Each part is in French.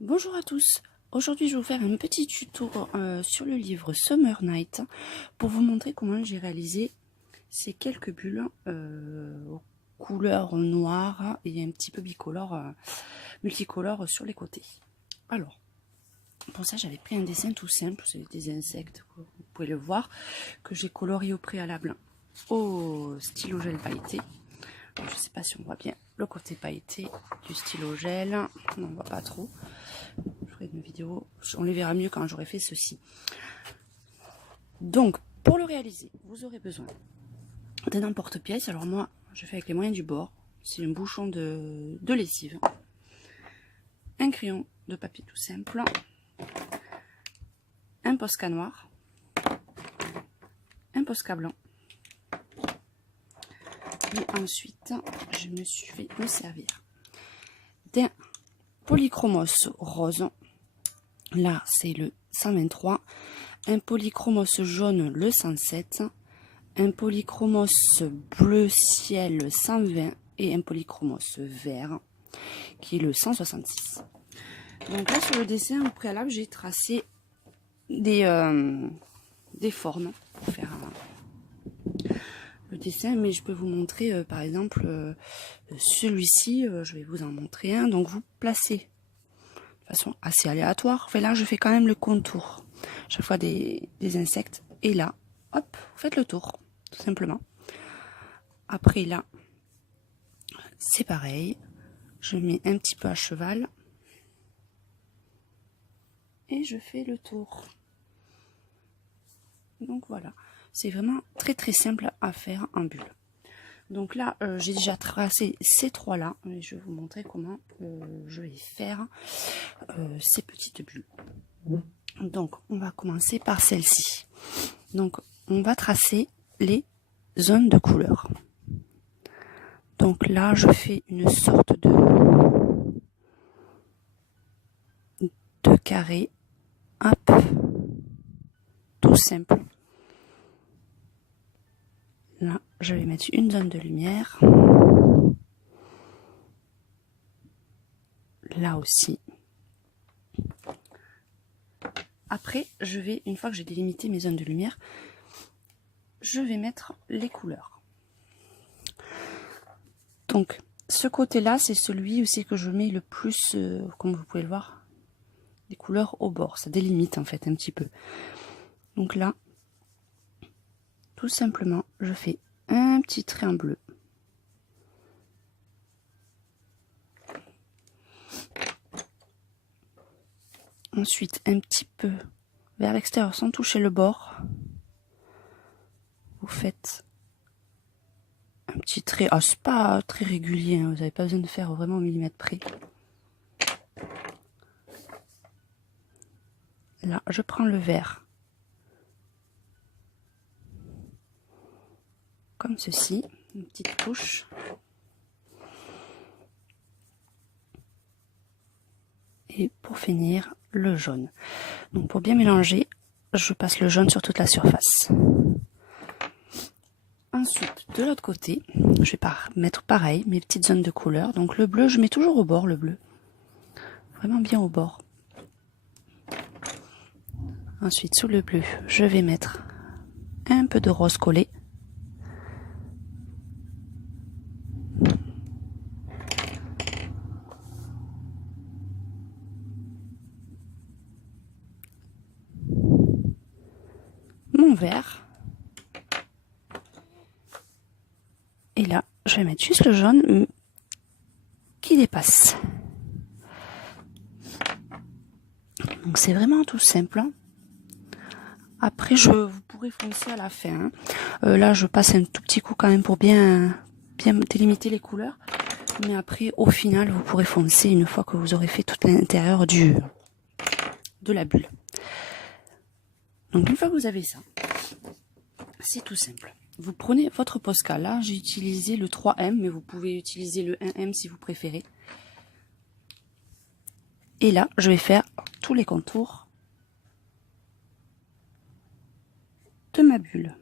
Bonjour à tous, aujourd'hui je vais vous faire un petit tuto sur le livre Summer Night pour vous montrer comment j'ai réalisé ces quelques bulles aux couleurs noires et un petit peu bicolore, multicolore sur les côtés. Alors, pour ça j'avais pris un dessin tout simple, c'est des insectes, vous pouvez le voir, que j'ai colorié au préalable au stylo gel pailleté. Je ne sais pas si on voit bien le côté pailleté du stylo gel, non, on ne voit pas trop. Je ferai une vidéo, on les verra mieux quand j'aurai fait ceci. Donc, pour le réaliser, vous aurez besoin d'un emporte-pièce. Alors moi, je fais avec les moyens du bord. C'est un bouchon de lessive, un crayon de papier tout simple, un Posca noir, un Posca blanc. Et ensuite, je me suis fait me servir d'un polychromos rose. Là, c'est le 123. Un polychromos jaune, le 107. Un polychromos bleu ciel 120 et un polychromos vert qui est le 166. Donc là sur le dessin au préalable j'ai tracé des formes pour faire le dessin, mais je peux vous montrer par exemple celui-ci, je vais vous en montrer un. Donc vous placez de façon assez aléatoire, enfin, là je fais quand même le contour chaque fois des insectes, et là hop vous faites le tour tout simplement. Après là c'est pareil, je mets un petit peu à cheval et je fais le tour. Donc voilà, c'est vraiment très simple à faire en bulle. Donc là j'ai déjà tracé ces trois là, et je vais vous montrer comment je vais faire ces petites bulles. Donc on va commencer par celle-ci. Donc on va tracer les zones de couleur. Donc là je fais une sorte de carré, hop, tout simple. Là je vais mettre une zone de lumière, là aussi. Après je vais, une fois que j'ai délimité mes zones de lumière, je vais mettre les couleurs. Donc ce côté là c'est celui aussi que je mets le plus, comme vous pouvez le voir, les couleurs au bord, ça délimite en fait un petit peu. Donc là tout simplement je fais un petit trait en bleu, ensuite un petit peu vers l'extérieur sans toucher le bord, vous faites un petit trait, ah c'est pas très régulier, hein, vous n'avez pas besoin de faire vraiment au millimètre près. Là je prends le vert comme ceci, une petite touche, et pour finir le jaune. Donc pour bien mélanger, je passe le jaune sur toute la surface. Ensuite de l'autre côté, je vais mettre pareil mes petites zones de couleur. Donc le bleu je mets toujours au bord, le bleu vraiment bien au bord. Ensuite sous le bleu je vais mettre un peu de rose collé, mon vert, et là je vais mettre juste le jaune qui dépasse. Donc c'est vraiment tout simple. Après vous pourrez foncer à la fin. Là je passe un tout petit coup quand même pour bien délimiter les couleurs. Mais après au final vous pourrez foncer une fois que vous aurez fait tout l'intérieur de la bulle. Donc une fois que vous avez ça, c'est tout simple. Vous prenez votre Posca. Là j'ai utilisé le 3M, mais vous pouvez utiliser le 1M si vous préférez. Et là je vais faire tous les contours de ma bulle.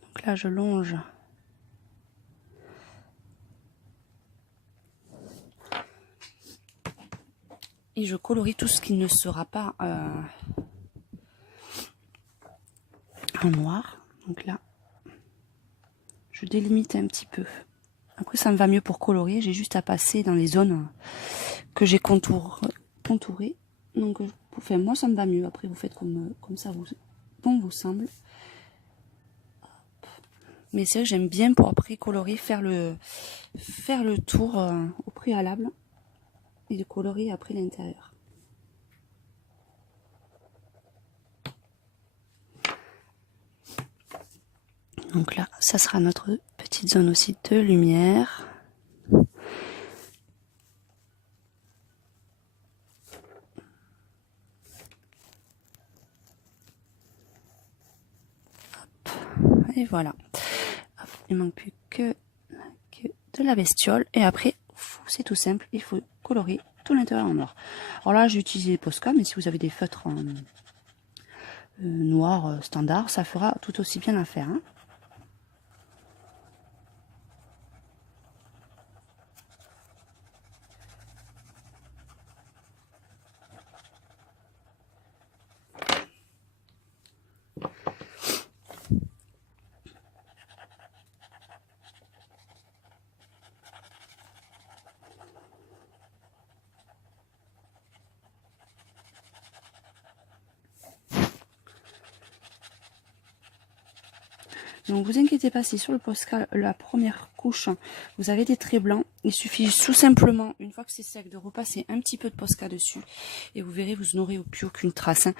Donc là je longe . et je colorie tout ce qui ne sera pas en noir. Donc là, je délimite un petit peu. Après, ça me va mieux pour colorier. J'ai juste à passer dans les zones que j'ai contourées. Donc, enfin, moi, ça me va mieux. Après, vous faites comme ça vous semble. Mais c'est vrai que j'aime bien pour après colorier, faire le tour au préalable et de colorier après l'intérieur. Donc là, ça sera notre petite zone aussi de lumière. Hop. Et voilà. Hop. Il manque plus que de la bestiole. Et après, c'est tout simple, il faut colorier tout l'intérieur en noir. Alors là, j'ai utilisé Posca, mais si vous avez des feutres noirs standard, ça fera tout aussi bien l'affaire. Hein. Donc vous inquiétez pas si sur le Posca, la première couche, vous avez des traits blancs. Il suffit tout simplement, une fois que c'est sec, de repasser un petit peu de Posca dessus. Et vous verrez, vous n'aurez plus aucune trace. Hein.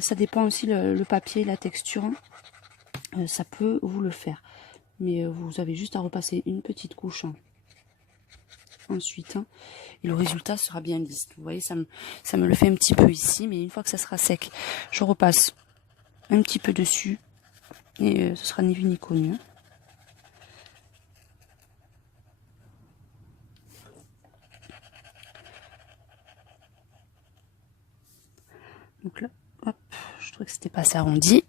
Ça dépend aussi le papier, la texture. Hein. Ça peut vous le faire. Mais vous avez juste à repasser une petite couche ensuite. Hein, et le résultat sera bien lisse. Vous voyez, ça me le fait un petit peu ici. Mais une fois que ça sera sec, je repasse un petit peu dessus. Et ce sera ni vu ni connu. Donc là, hop, je trouvais que c'était pas assez arrondi.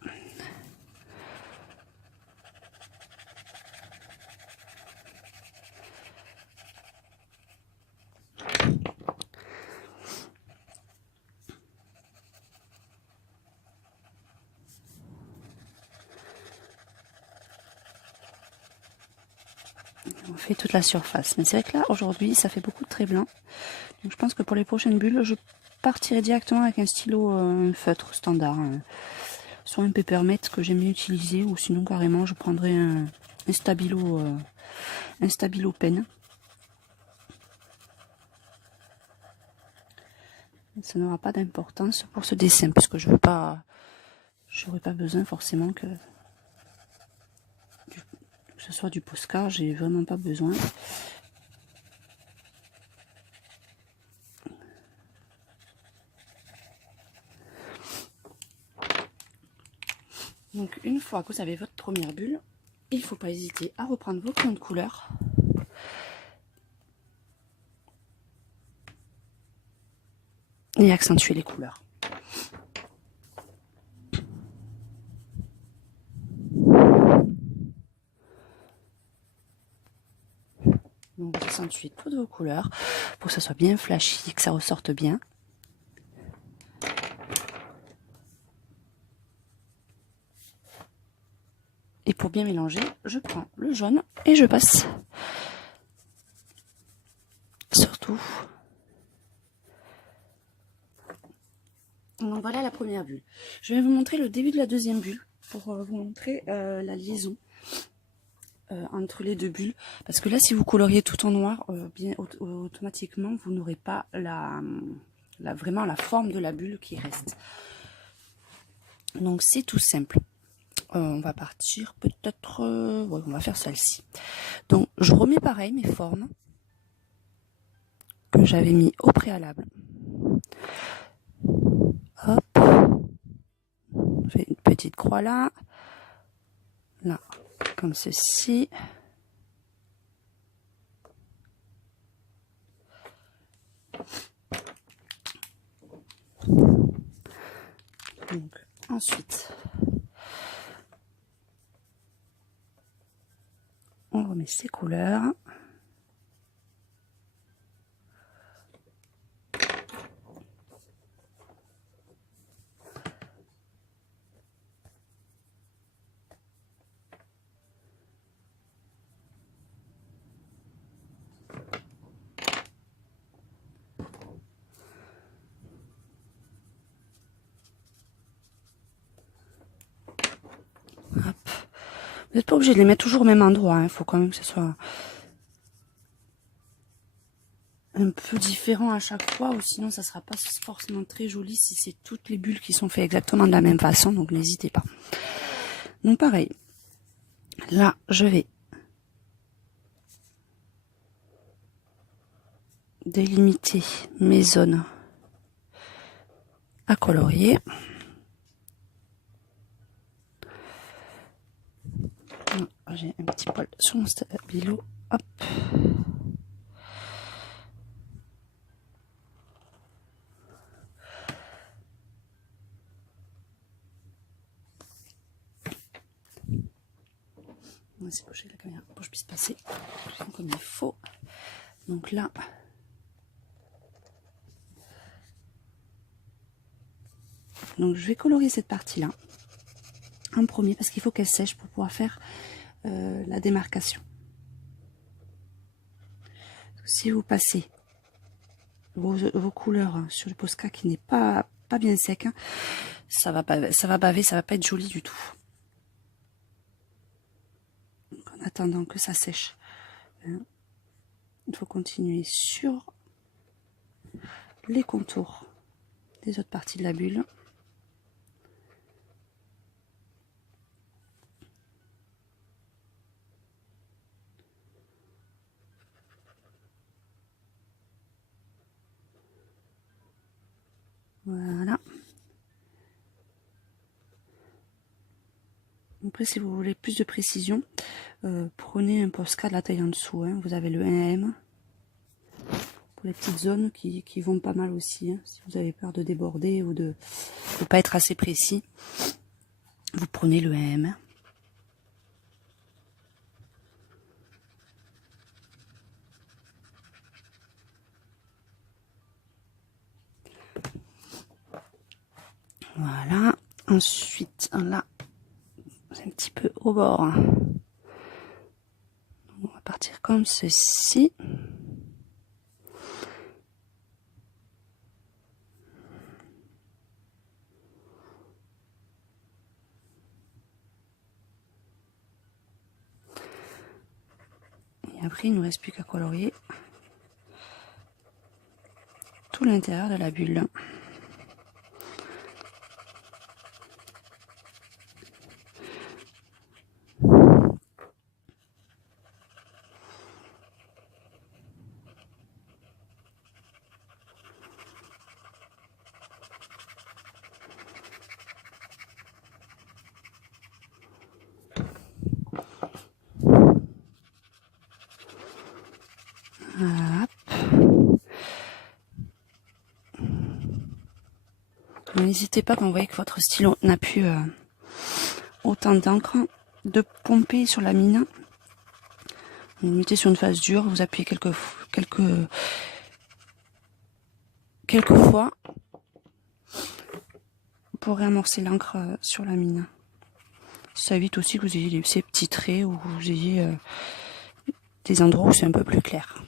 On fait toute la surface. Mais c'est vrai que là, aujourd'hui, ça fait beaucoup de traits blancs. Donc je pense que pour les prochaines bulles, je partirai directement avec un stylo feutre standard. Soit un Peppermint que j'aime bien utiliser, ou sinon carrément je prendrai un stabilo pen. Ça n'aura pas d'importance pour ce dessin, puisque je n'aurai pas besoin forcément que ce soit du Posca, j'ai vraiment pas besoin. Donc une fois que vous avez votre première bulle, il ne faut pas hésiter à reprendre vos crayons de couleur et accentuer les couleurs. Donc vous accentuez toutes vos couleurs pour que ça soit bien flashy, que ça ressorte bien. Et pour bien mélanger, je prends le jaune et je passe surtout. Donc voilà la première bulle. Je vais vous montrer le début de la deuxième bulle pour vous montrer la liaison entre les deux bulles. Parce que là, si vous coloriez tout en noir, bien automatiquement, vous n'aurez pas vraiment la forme de la bulle qui reste. Donc c'est tout simple. On va partir peut-être... ouais, on va faire celle-ci. Donc je remets pareil mes formes que j'avais mis au préalable. Hop. Je fais une petite croix là. Là, comme ceci. Donc ensuite, on remet ces couleurs. Vous n'êtes pas obligé de les mettre toujours au même endroit, il faut quand même que ce soit un peu différent à chaque fois, ou sinon ça sera pas forcément très joli si c'est toutes les bulles qui sont faites exactement de la même façon, donc n'hésitez pas. Donc pareil, là je vais délimiter mes zones à colorier. J'ai un petit poil sur mon stylo, hop. On va essayer de bouger la caméra pour que je puisse passer comme il faut. Donc là, donc je vais colorier cette partie-là en premier parce qu'il faut qu'elle sèche pour pouvoir faire la démarcation. Si vous passez vos couleurs sur le Posca qui n'est pas bien sec, hein, ça va baver, ça va pas être joli du tout. Donc, en attendant que ça sèche, hein, il faut continuer sur les contours des autres parties de la bulle. Voilà. Après, si vous voulez plus de précision, prenez un Posca de la taille en dessous. Hein. Vous avez le 1M pour les petites zones qui vont pas mal aussi. Hein. Si vous avez peur de déborder ou de ne pas être assez précis, vous prenez le 1M. Voilà. Ensuite, là, c'est un petit peu au bord. On va partir comme ceci. Et après, il ne nous reste plus qu'à colorier tout l'intérieur de la bulle. N'hésitez pas quand vous voyez que votre stylo n'a plus autant d'encre de pomper sur la mine. Vous le mettez sur une face dure, vous appuyez quelques fois pour réamorcer l'encre sur la mine. Ça évite aussi que vous ayez ces petits traits ou que vous ayez des endroits où c'est un peu plus clair.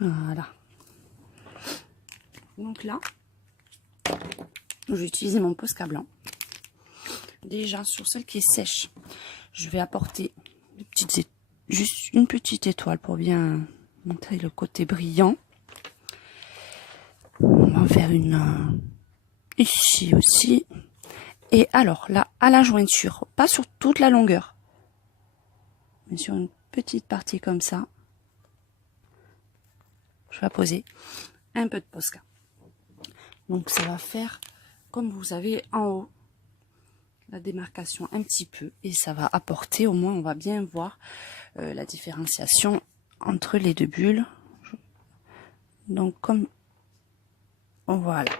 Voilà. Donc là, je vais utiliser mon Posca blanc. Déjà, sur celle qui est sèche, je vais apporter juste une petite étoile pour bien montrer le côté brillant. On va en faire une ici aussi. Et alors, là, à la jointure, pas sur toute la longueur, mais sur une petite partie comme ça, je vais poser un peu de Posca. Donc ça va faire, comme vous avez en haut, la démarcation un petit peu. Et ça va apporter, au moins on va bien voir la différenciation entre les deux bulles. Donc comme, voilà.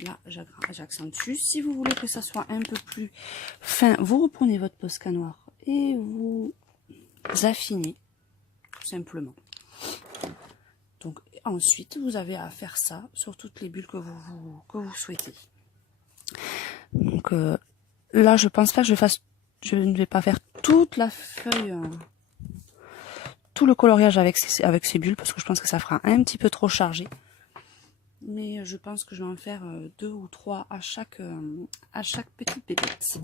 Là j'accentue. Si vous voulez que ça soit un peu plus fin, vous reprenez votre Posca noir et vous affinez, tout simplement. Donc ensuite, vous avez à faire ça sur toutes les bulles que vous souhaitez. Donc là, je pense pas que je ne vais pas faire toute la feuille, tout le coloriage avec ces bulles, parce que je pense que ça fera un petit peu trop chargé. mais je pense que je vais en faire 2 ou 3 à chaque petite pépette.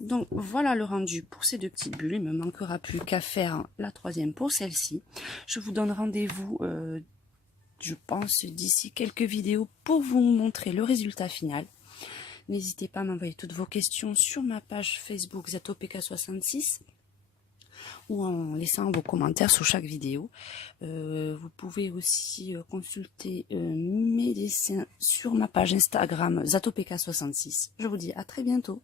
Donc voilà le rendu pour ces 2 petites bulles. Il ne me manquera plus qu'à faire la 3e pour celle-ci. Je vous donne rendez-vous, je pense, d'ici quelques vidéos pour vous montrer le résultat final. N'hésitez pas à m'envoyer toutes vos questions sur ma page Facebook ZatoPK66 ou en laissant vos commentaires sous chaque vidéo. Vous pouvez aussi consulter mes dessins sur ma page Instagram ZatoPK66. Je vous dis à très bientôt.